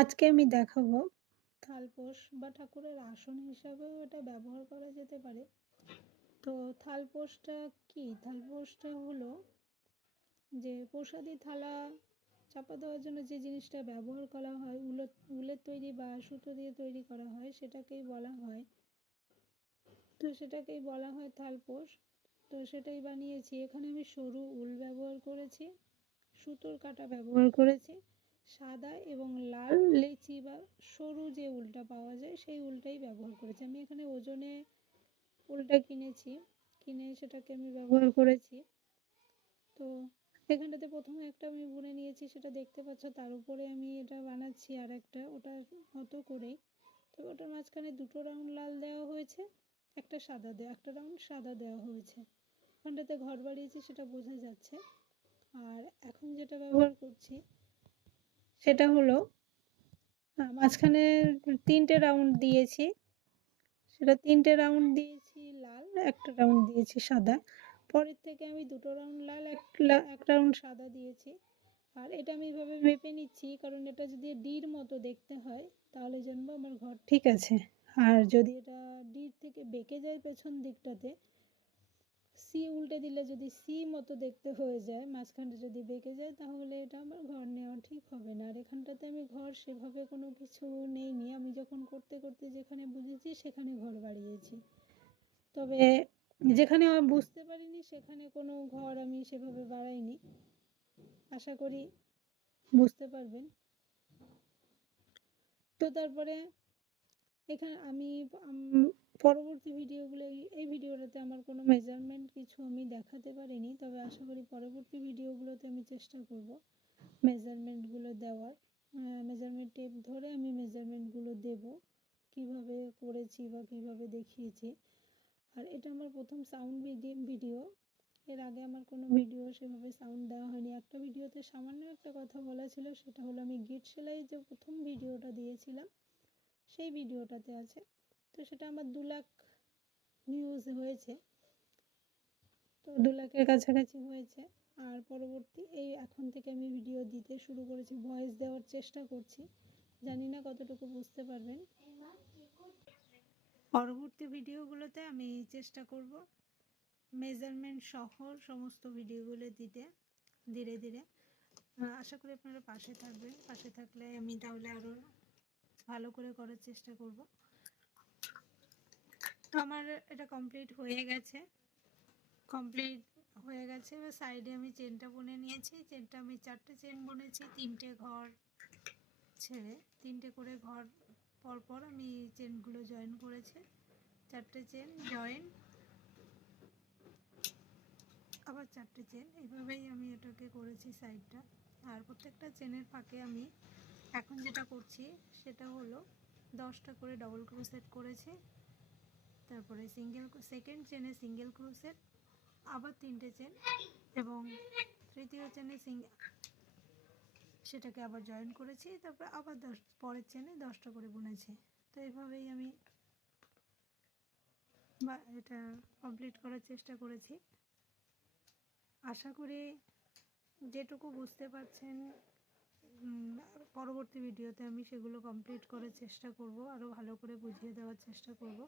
আজকে আমি দেখাবো থালপোষ বা ঠাকুরের আসন হিসাবেও এটা ব্যবহার করা যেতে পারে। তো থালপোষটা কি? থালপোষটা হলো যে প্রসাদী থালা চাপা দেওয়ার জন্য যে জিনিসটা ব্যবহার করা হয়, উলের তৈরি বা সুতো দিয়ে তৈরি করা হয়, সেটাকেই বলা হয় থালপোষ। তো সেটাই বানিয়েছি। এখানে আমি সরু উল ব্যবহার করেছি, সুতোর কাঁটা ব্যবহার করেছি, সাদা এবং লাল লেচি বা সরু যে উলটা পাওয়া যায় সেই উলটাই ব্যবহার করেছি। আমি এখানে ওজনে উলটা কিনেছি, কিনে সেটাকে আমি ব্যবহার করেছি। তো এখানটাতে প্রথমে একটা আমি বুনে নিয়েছি, সেটা দেখতে পাচ্ছ। তার উপরে আমি এটা বানাচ্ছি আর একটা ওটার মতো করেই। তো ওটার মাঝখানে দুটো রাউন্ড লাল দেওয়া হয়েছে, একটা রাউন্ড সাদা দেওয়া হয়েছে। ওখানটাতে ঘর বাড়িয়েছি সেটা বোঝা যাচ্ছে। আর এখন যেটা ব্যবহার করছি সেটা হলো মাঝখানে তিনটে রাউন্ড দিয়েছি, সেটা তিনটে রাউন্ড দিয়েছি লাল, একটা রাউন্ড দিয়েছি সাদা। পরের থেকে আমি দুটো রাউন্ড লাল, এক রাউন্ড সাদা দিয়েছি। আর এটা আমি এইভাবে মেপে নিচ্ছি, কারণ এটা যদি ডির মতো দেখতে হয় তাহলে জানবো আমার ঘর ঠিক আছে। আর যদি এটা ডির থেকে বেঁকে যায় পেছন দিকটাতে, সি উল্টে দিলে যদি সি মতো দেখতে হয়ে যায়, মাঝখানটা যদি বেঁকে যায়, তাহলে এটা আমার ঘর নেওয়া ঠিক হবে না। আর এখানটাতে আমি ঘর সেভাবে কোনো কিছু নেইনি, আমি যখন করতে করতে যেখানে বুঝেছি সেখানে ঘর বাড়িয়েছি। তবে যেখানে আমি বুঝতে পারিনি সেখানে কোনো ঘর আমি সেভাবে বাড়াইনি। আশা করি বুঝতে পারবেন। তো তারপরে এখানে আমি পরবর্তী ভিডিওগুলো, এই ভিডিওটাতে আমার কোনো মেজারমেন্ট কিছু আমি দেখাতে পারিনি, তবে আশা করি পরবর্তী ভিডিওগুলোতে আমি চেষ্টা করব মেজারমেন্টগুলো দেওয়ার। মেজারমেন্ট টেপ ধরে আমি মেজারমেন্টগুলো দেব, কিভাবে করেছি বা কিভাবে দেখিয়েছি। আর এটা আমার প্রথম সাউন্ড ভিডিও। এর আগে আমার কোনো ভিডিও সেভাবে সাউন্ড দেওয়া হয়নি। একটা ভিডিওতে সামান্য একটা কথা বলা ছিল, সেটা হলো আমি গিট সেলাই যে প্রথম ভিডিওটা দিয়েছিলাম সেই ভিডিওটাতে আছে। তো সেটা আমার 2 লাখ ভিউজ হয়েছে, তো 2 লাখের কাছাকাছি হয়েছে। আর পরবর্তী এখন থেকে আমি ভিডিও দিতে শুরু করেছি, ভয়েস দেওয়ার চেষ্টা করছি, জানি না কতটুকু বুঝতে পারবেন। পরবর্তী ভিডিওগুলোতে আমি চেষ্টা করব মেজারমেন্ট সহ সমস্ত ভিডিওগুলো দিতে ধীরে ধীরে। আশা করি আপনারা পাশে থাকবেন, পাশে থাকলে আমি তাহলে আরও ভালো করে করার চেষ্টা করব। তো আমার এটা কমপ্লিট হয়ে গেছে। এবার সাইডে আমি চেনটা বুনে নিয়েছি। চেনটা আমি 4টে চেন বুনেছি, 3টে ঘর ছেড়ে, 3টে করে ঘর পরপর আমি চেনগুলো জয়েন করেছি। 4টে চেন জয়েন, আবার 4টে চেন, এইভাবেই আমি এটাকে করেছি সাইডটা। আর প্রত্যেকটা চেনের ফাঁকে আমি এখন যেটা করছি সেটা হলো 10টা করে ডবল ক্রোশেট করেছি। তারপরে সেকেন্ড চেনে সিঙ্গেল ক্রোশেট, আবার 3টে চেন, এবং তৃতীয় চেনে সেটাকে আবার জয়েন করেছি। তারপর আবার পরের চেনে 10টা করে বুনেছি। তো এইভাবেই আমি এটা কমপ্লিট করার চেষ্টা করেছি। আশা করি যেটুকু বুঝতে পারছেন, পরবর্তী ভিডিওতে আমি সেগুলো কমপ্লিট করার চেষ্টা করব, আরও ভালো করে বুঝিয়ে দেওয়ার চেষ্টা করব।